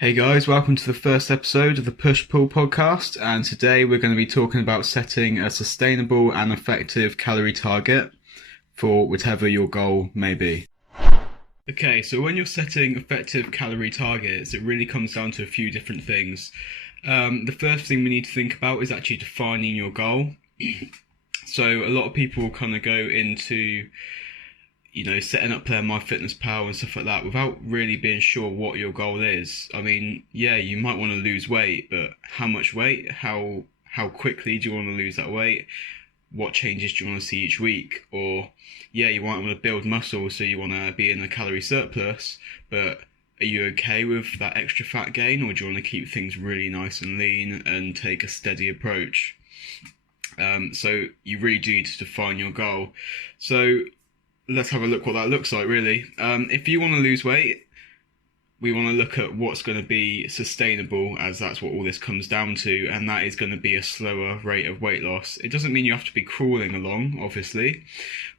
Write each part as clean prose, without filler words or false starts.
Hey guys, welcome to the first episode of the Push Pull podcast, and today we're going to be talking about setting a sustainable and effective calorie target for whatever your goal may be. Okay, so when you're setting effective calorie targets, it really comes down to a few different things. The first thing we need to think about is actually defining your goal. So a lot of people kind of go into setting up their MyFitnessPal and stuff like that without really being sure what your goal is. I mean, yeah, you might want to lose weight, but how much weight? How quickly do you want to lose that weight? What changes do you want to see each week? Or, yeah, you might want to build muscle, so you want to be in a calorie surplus, but are you okay with that extra fat gain, or do you want to keep things really nice and lean and take a steady approach? So you really do need to define your goal. So let's have a look what that looks like, really. If you want to lose weight, we want to look at what's going to be sustainable, as that's what all this comes down to, and that is going to be a slower rate of weight loss. It doesn't mean you have to be crawling along, obviously,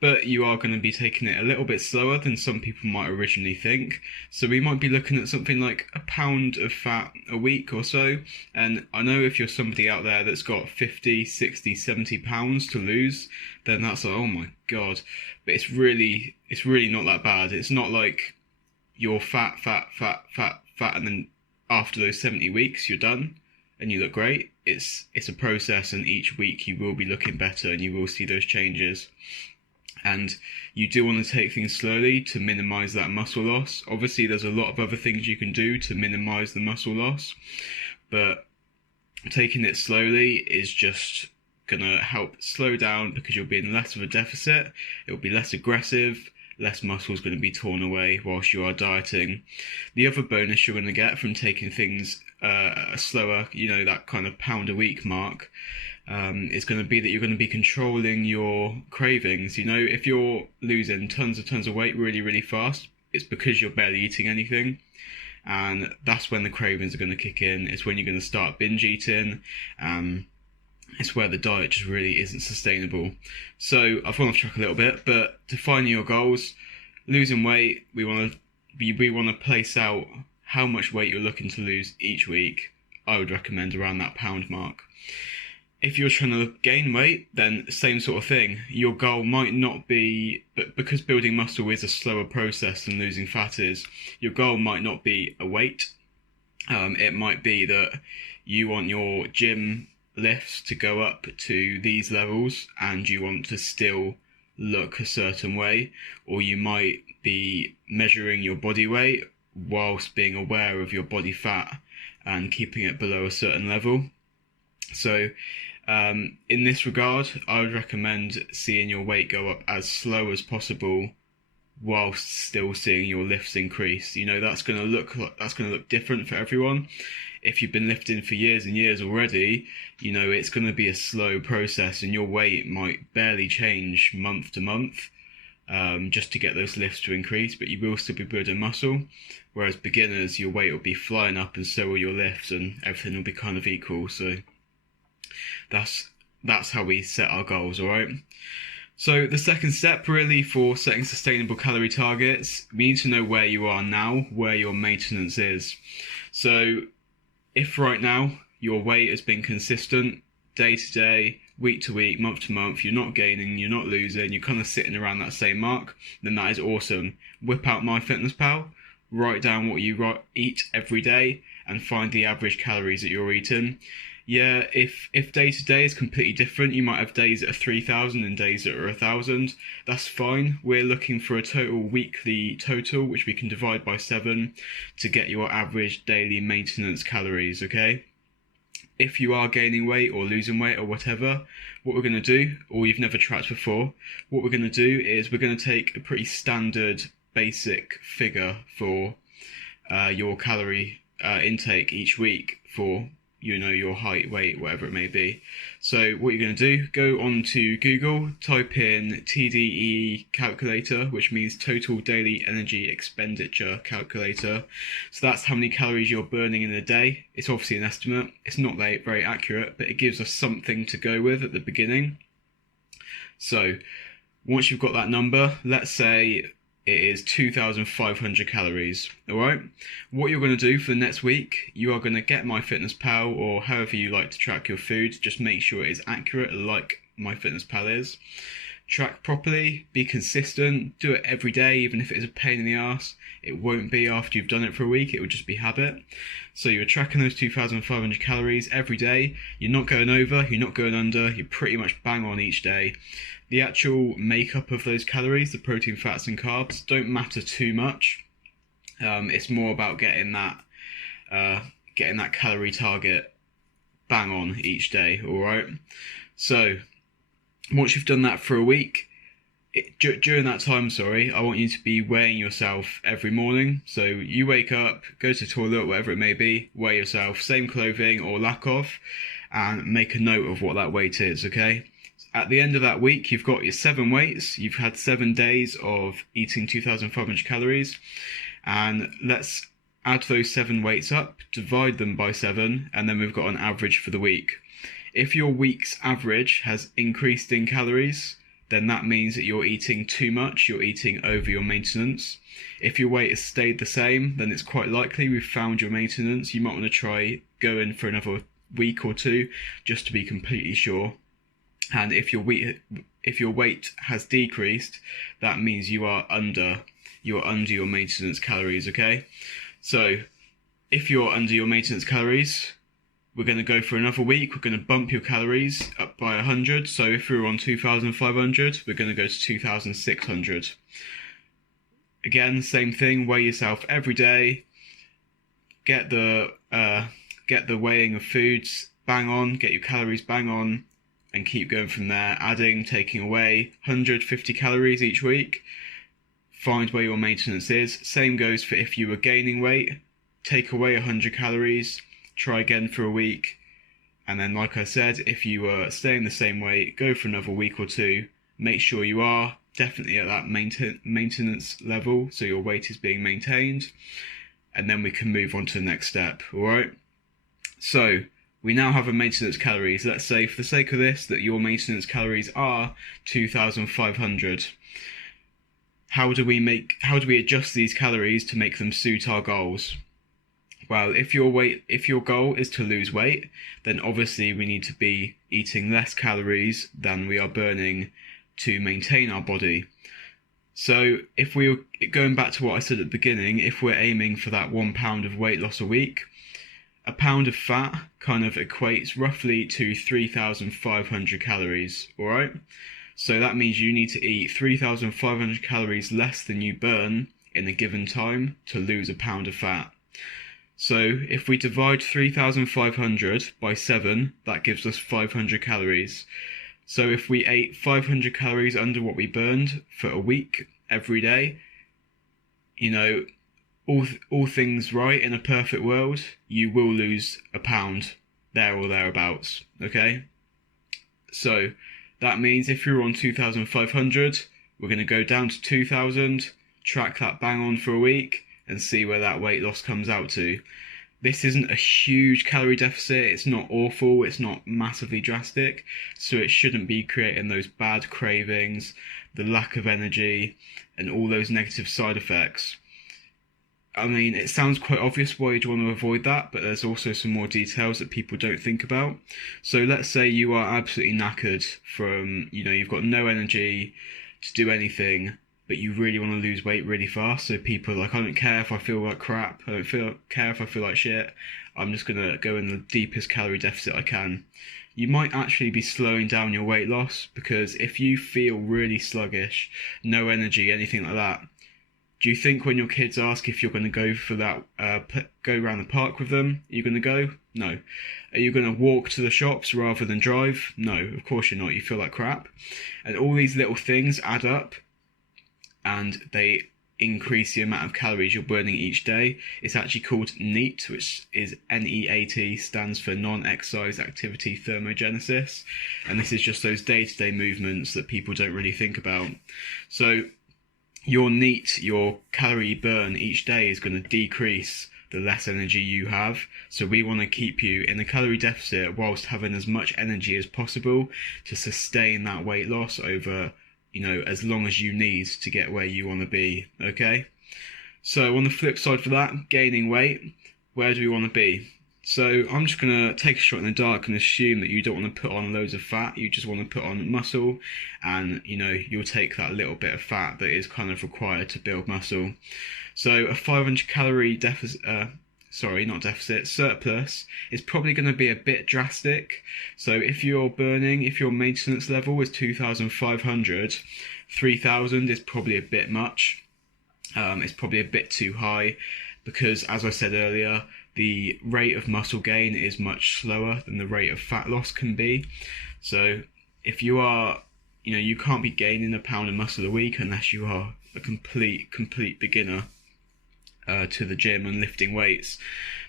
but you are going to be taking it a little bit slower than some people might originally think. So we might be looking at something like a pound of fat a week or so. And I know if you're somebody out there that's got 50, 60, 70 pounds to lose, then that's like, oh my God. But it's really not that bad. It's not like you're fat, and then after those 70 weeks, you're done and you look great. It's a process, and each week you will be looking better and you will see those changes. And you do want to take things slowly to minimize that muscle loss. Obviously, there's a lot of other things you can do to minimize the muscle loss, but taking it slowly is just going to help slow down, because you'll be in less of a deficit. It will be less aggressive, less muscle is going to be torn away whilst you are dieting. The other bonus you're going to get from taking things slower, that kind of pound a week mark, is going to be that you're going to be controlling your cravings. If you're losing tons of weight really fast, it's because you're barely eating anything, and that's when the cravings are going to kick in. It's when you're going to start binge eating. It's where the diet just really isn't sustainable. So I've gone off track a little bit, but defining your goals, losing weight, we want to place out how much weight you're looking to lose each week. I would recommend around that pound mark. If you're trying to gain weight, then same sort of thing. Your goal might not be, but because building muscle is a slower process than losing fat is, your goal might not be a weight. It might be that you want your gym lifts to go up to these levels and you want to still look a certain way, or you might be measuring your body weight whilst being aware of your body fat and keeping it below a certain level. So in this regard, I would recommend seeing your weight go up as slow as possible whilst still seeing your lifts increase. That's going to look different for everyone. If you've been lifting for years and years already, it's going to be a slow process, and your weight might barely change month to month, just to get those lifts to increase, but you will still be building muscle. Whereas beginners, your weight will be flying up and so will your lifts, and everything will be kind of equal. So that's how we set our goals, all right? So the second step really for setting sustainable calorie targets, we need to know where you are now, where your maintenance is. So if right now your weight has been consistent day to day, week to week, month to month, you're not gaining, you're not losing, you're kind of sitting around that same mark, then that is awesome. Whip out MyFitnessPal, write down what you eat every day and find the average calories that you're eating. Yeah, if day to day is completely different, you might have days that are 3,000 and days that are 1,000. That's fine. We're looking for a total weekly total, which we can divide by 7 to get your average daily maintenance calories, okay? If you are gaining weight or losing weight or whatever, what we're going to do, or you've never tracked before, what we're going to do is we're going to take a pretty standard basic figure for your calorie intake each week for your height, weight, whatever it may be. So what you're going to do, go onto Google, type in TDE calculator, which means total daily energy expenditure calculator. So that's how many calories you're burning in a day. It's obviously an estimate. It's not very accurate, but it gives us something to go with at the beginning. So once you've got that number, let's say it is 2,500 calories. All right. What you're going to do for the next week, you are going to get MyFitnessPal or however you like to track your food. Just make sure it is accurate, like MyFitnessPal is. Track properly, be consistent, do it every day, even if it is a pain in the ass. It won't be after you've done it for a week, it will just be habit. So you're tracking those 2,500 calories every day. You're not going over, you're not going under, you're pretty much bang on each day. The actual makeup of those calories, the protein, fats and carbs, don't matter too much. It's more about getting that calorie target bang on each day, alright? So once you've done that for a week, during that time, I want you to be weighing yourself every morning. So you wake up, go to the toilet, whatever it may be, weigh yourself, same clothing or lack of, and make a note of what that weight is, okay? At the end of that week, you've got your 7 weights. You've had 7 days of eating 2,500 calories. And let's add those 7 weights up, divide them by 7, and then we've got an average for the week. If your week's average has increased in calories, then that means that you're eating too much, you're eating over your maintenance. If your weight has stayed the same, then it's quite likely we've found your maintenance. You might want to try going for another week or 2 just to be completely sure. And if your weight has decreased, that means you are under your maintenance calories, okay? So if you're under your maintenance calories, we're going to go for another week. We're going to bump your calories up by 100. So if we were on 2,500, we're going to go to 2,600. Again, same thing. Weigh yourself every day. Get the weighing of foods bang on. Get your calories bang on, and keep going from there. Adding, taking away 150 calories each week. Find where your maintenance is. Same goes for if you were gaining weight. Take away 100 calories. Try again for a week, and then like I said, if you were staying the same weight, go for another week or 2. Make sure you are definitely at that maintenance level, so your weight is being maintained, and then we can move on to the next step. Alright, so we now have a maintenance calories. Let's say for the sake of this that your maintenance calories are 2,500. How do we adjust these calories to make them suit our goals? Well, if your goal is to lose weight, then obviously we need to be eating less calories than we are burning to maintain our body. So if we're going back to what I said at the beginning, if we're aiming for that 1 pound of weight loss a week, a pound of fat kind of equates roughly to 3,500 calories, alright? So that means you need to eat 3,500 calories less than you burn in a given time to lose a pound of fat. So if we divide 3,500 by 7, that gives us 500 calories. So if we ate 500 calories under what we burned for a week every day, you know, all things right in a perfect world, you will lose a pound there or thereabouts, okay? So that means if you're on 2,500, we're going to go down to 2,000, track that bang on for a week, and see where that weight loss comes out to. This isn't a huge calorie deficit, it's not awful, it's not massively drastic, so it shouldn't be creating those bad cravings, the lack of energy, and all those negative side effects. I mean, it sounds quite obvious why you'd want to avoid that, but there's also some more details that people don't think about. So let's say you are absolutely knackered from, you've got no energy to do anything, but you really want to lose weight really fast. So people are like, I don't care if I feel like crap, I don't care if I feel like shit, I'm just going to go in the deepest calorie deficit I can. You might actually be slowing down your weight loss, because if you feel really sluggish, no energy, anything like that, do you think when your kids ask if you're going to go for that, go around the park with them, are you going to go? No. Are you going to walk to the shops rather than drive? No, of course you're not. You feel like crap. And all these little things add up, and they increase the amount of calories you're burning each day. It's actually called NEAT, which is NEAT, stands for non-exercise activity thermogenesis. And this is just those day-to-day movements that people don't really think about. So your NEAT, your calorie burn each day, is going to decrease the less energy you have. So we want to keep you in a calorie deficit whilst having as much energy as possible to sustain that weight loss over as long as you need to get where you want to be, okay? So on the flip side for that, gaining weight, where do we want to be? So I'm just going to take a shot in the dark and assume that you don't want to put on loads of fat, you just want to put on muscle, and you'll take that little bit of fat that is kind of required to build muscle. So a 500 calorie surplus is probably going to be a bit drastic. So if your maintenance level is 2,500, 3,000 is probably a bit much. It's probably a bit too high because, as I said earlier, the rate of muscle gain is much slower than the rate of fat loss can be. So if you are, you can't be gaining a pound of muscle a week unless you are a complete beginner to the gym and lifting weights.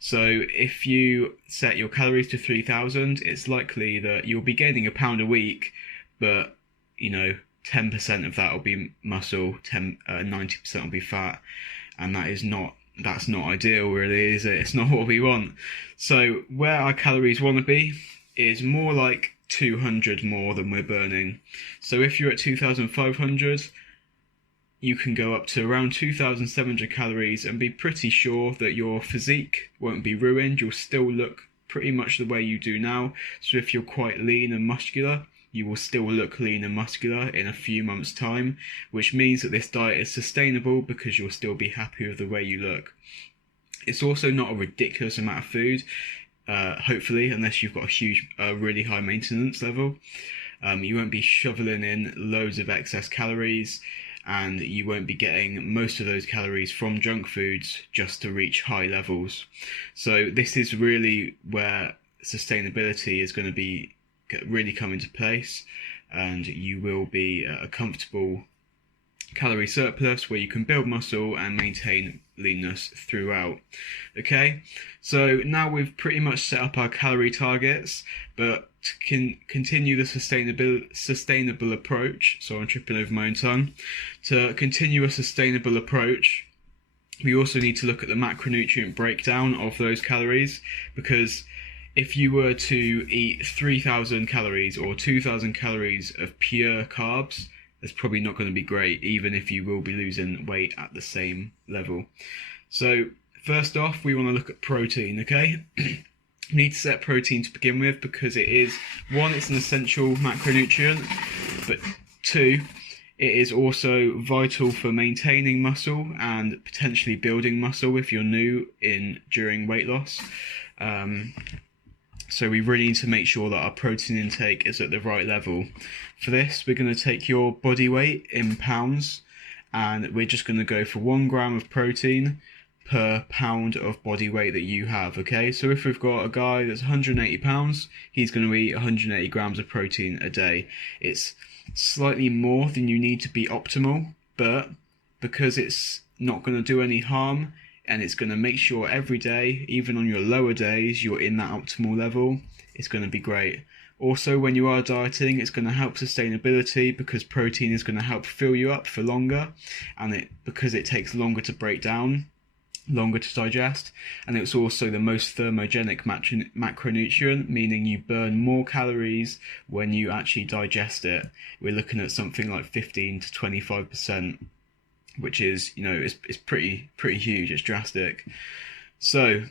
So if you set your calories to 3,000, it's likely that you'll be gaining a pound a week, but 10% of that will be muscle, 90% will be fat, and that's not ideal, really, is it? It's not what we want. So where our calories want to be is more like 200 more than we're burning. So if you're at 2,500, you can go up to around 2,700 calories and be pretty sure that your physique won't be ruined. You'll still look pretty much the way you do now. So if you're quite lean and muscular, you will still look lean and muscular in a few months' time, which means that this diet is sustainable because you'll still be happy with the way you look. It's also not a ridiculous amount of food, hopefully, unless you've got a really high maintenance level. You won't be shoveling in loads of excess calories, and you won't be getting most of those calories from junk foods just to reach high levels. So this is really where sustainability is going to really come into place, and you will be a comfortable calorie surplus where you can build muscle and maintain leanness throughout. Okay, so now we've pretty much set up our calorie targets, but to continue the sustainable approach, so I'm tripping over my own tongue, to continue a sustainable approach, we also need to look at the macronutrient breakdown of those calories, because if you were to eat 3,000 calories or 2,000 calories of pure carbs, that's probably not going to be great, even if you will be losing weight at the same level. So first off, we want to look at protein, okay? We need to set protein to begin with because it is, one, it's an essential macronutrient, but two, it is also vital for maintaining muscle and potentially building muscle if you're new during weight loss. So we really need to make sure that our protein intake is at the right level. For this, we're going to take your body weight in pounds, and we're just going to go for 1 gram of protein per pound of body weight that you have, okay? So if we've got a guy that's 180 pounds, he's going to eat 180 grams of protein a day. It's slightly more than you need to be optimal, but because it's not going to do any harm, and it's going to make sure every day, even on your lower days, you're in that optimal level, it's going to be great. Also, when you are dieting, it's going to help sustainability because protein is going to help fill you up for longer, and because it takes longer to break down, longer to digest, and it's also the most thermogenic macronutrient, meaning you burn more calories when you actually digest it. We're looking at something like 15 to 25%. Which is, it's pretty huge, it's drastic. So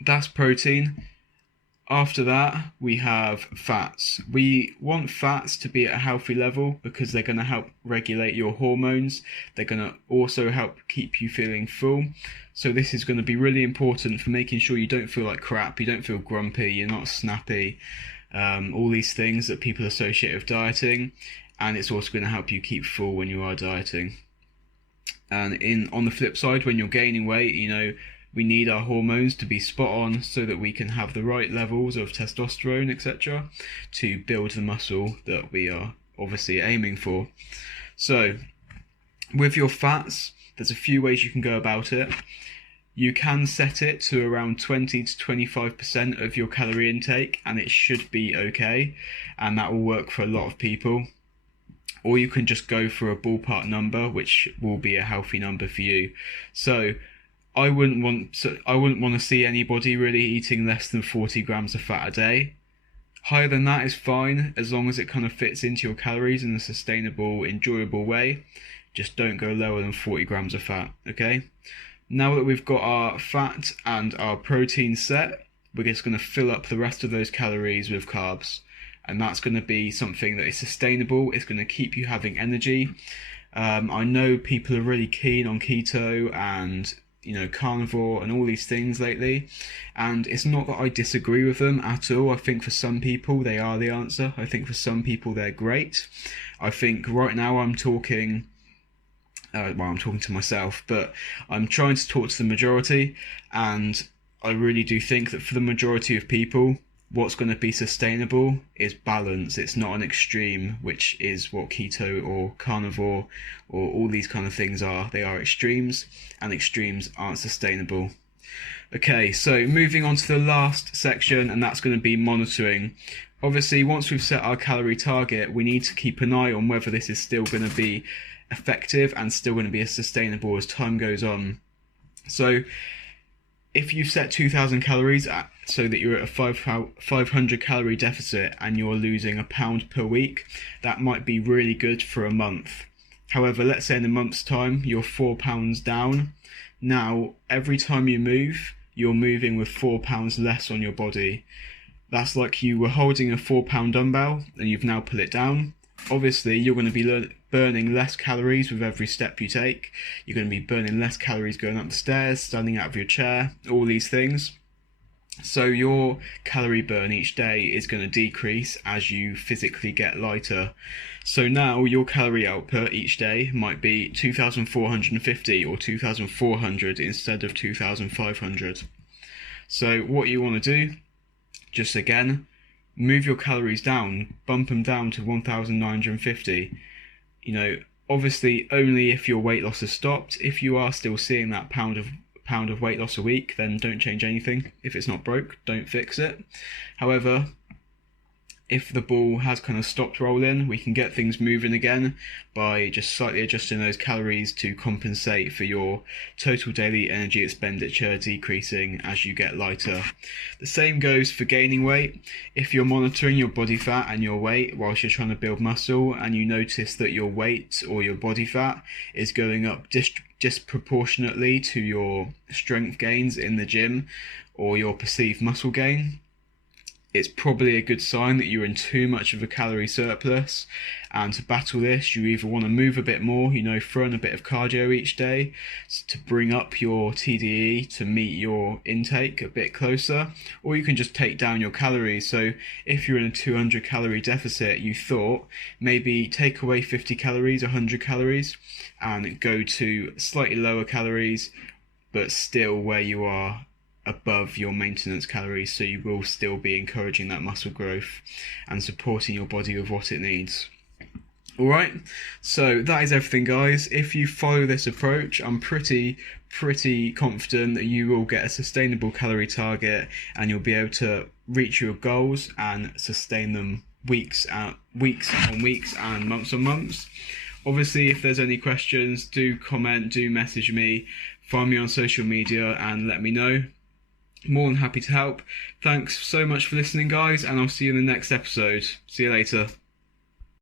that's protein. After that, we have fats. We want fats to be at a healthy level because they're going to help regulate your hormones. They're going to also help keep you feeling full. So this is going to be really important for making sure you don't feel like crap, you don't feel grumpy, you're not snappy, all these things that people associate with dieting. And it's also going to help you keep full when you are dieting. And on the flip side, when you're gaining weight, we need our hormones to be spot on so that we can have the right levels of testosterone, etc., to build the muscle that we are obviously aiming for. So with your fats, there's a few ways you can go about it. You can set it to around 20 to 25% of your calorie intake, and it should be okay, and that will work for a lot of people. Or you can just go for a ballpark number, which will be a healthy number for you. So I wouldn't want to see anybody really eating less than 40 grams of fat a day. Higher than that is fine, as long as it kind of fits into your calories in a sustainable, enjoyable way. Just don't go lower than 40 grams of fat, okay? Now that we've got our fat and our protein set, we're just going to fill up the rest of those calories with carbs. And that's going to be something that is sustainable. It's going to keep you having energy. I know people are really keen on keto and carnivore and all these things lately, and it's not that I disagree with them at all. I think for some people they are the answer. I think for some people they're great. I think right now I'm talking to myself, but I'm trying to talk to the majority, and I really do think that for the majority of people, what's going to be sustainable is balance. It's not an extreme, which is what keto or carnivore or all these kind of things are. They are extremes, and extremes aren't sustainable. Okay, so moving on to the last section, and that's going to be monitoring. Obviously, once we've set our calorie target, we need to keep an eye on whether this is still going to be effective and still going to be as sustainable as time goes on. So if you set 2,000 calories so that you're at a 500 calorie deficit and you're losing a pound per week, that might be really good for a month. However, let's say in a month's time you're 4 pounds down. Now, every time you move, you're moving with 4 pounds less on your body. That's like you were holding a 4-pound dumbbell and you've now put it down. Obviously, you're going to be burning less calories with every step you take. You're going to be burning less calories going up the stairs, standing out of your chair, all these things. So your calorie burn each day is going to decrease as you physically get lighter. So now your calorie output each day might be 2,450 or 2,400 instead of 2,500. So what you want to do, just again, move your calories down, bump them down to 1,950. Obviously only if your weight loss has stopped. If you are still seeing that pound of weight loss a week, then don't change anything. If it's not broke, don't fix it. However, if the ball has kind of stopped rolling, we can get things moving again by just slightly adjusting those calories to compensate for your total daily energy expenditure decreasing as you get lighter. The same goes for gaining weight. If you're monitoring your body fat and your weight whilst you're trying to build muscle and you notice that your weight or your body fat is going up disproportionately to your strength gains in the gym or your perceived muscle gain, it's probably a good sign that you're in too much of a calorie surplus. And to battle this, you either want to move a bit more, throw in a bit of cardio each day to bring up your TDE to meet your intake a bit closer, or you can just take down your calories. So if you're in a 200 calorie deficit, you thought maybe take away 50 calories, 100 calories, and go to slightly lower calories, but still where you are above your maintenance calories, so you will still be encouraging that muscle growth and supporting your body with what it needs. Alright, so that is everything, guys. If you follow this approach, I'm pretty confident that you will get a sustainable calorie target and you'll be able to reach your goals and sustain them weeks on weeks and months on months. Obviously, if there's any questions, do comment, do message me, find me on social media and let me know. More than happy to help. Thanks so much for listening, guys, and I'll see you in the next episode. See you later.